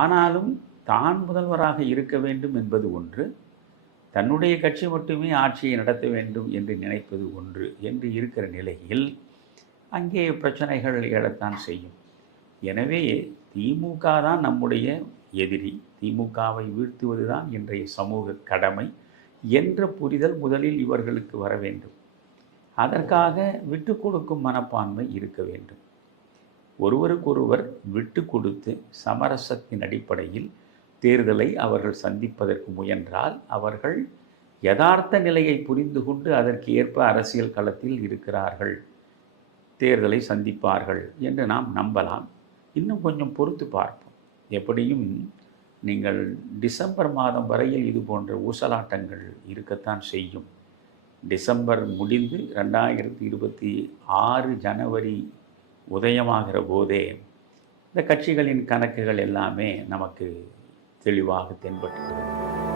ஆனாலும் தான் முதல்வராக இருக்க வேண்டும் என்பது ஒன்று தன்னுடைய கட்சி மட்டுமே ஆட்சியை நடத்த வேண்டும் என்று நினைப்பது ஒன்று என்று இருக்கிற நிலையில் அங்கே பிரச்சனைகள் எழத்தான் செய்யும். எனவே திமுக தான் நம்முடைய எதிரி திமுகவை வீழ்த்துவது தான் இன்றைய சமூக கடமை என்ற புரிதல் முதலில் இவர்களுக்கு வர வேண்டும். அதற்காக விட்டு கொடுக்கும் மனப்பான்மை இருக்க வேண்டும். ஒருவருக்கொருவர் விட்டு கொடுத்து சமரசத்தின் அடிப்படையில் தேர்தலை அவர்கள் சந்திப்பதற்கு முயன்றால் அவர்கள் யதார்த்த நிலையை புரிந்து கொண்டு அதற்கு ஏற்ப அரசியல் களத்தில் இருக்கிறார்கள். தேர்தலை சந்திப்பார்கள் என்று நாம் நம்பலாம். இன்னும் கொஞ்சம் பொறுத்து பார்ப்போம். எப்படியும் நீங்கள் டிசம்பர் மாதம் வரையில் இது போன்ற ஊசலாட்டங்கள் இருக்கத்தான் செய்யும். டிசம்பர் முடிந்து ரெண்டாயிரத்தி இருபத்தி ஆறு ஜனவரி உதயமாகிற போதே இந்த கட்சிகளின் கணக்குகள் எல்லாமே நமக்கு தெளிவாக தென்பட்டு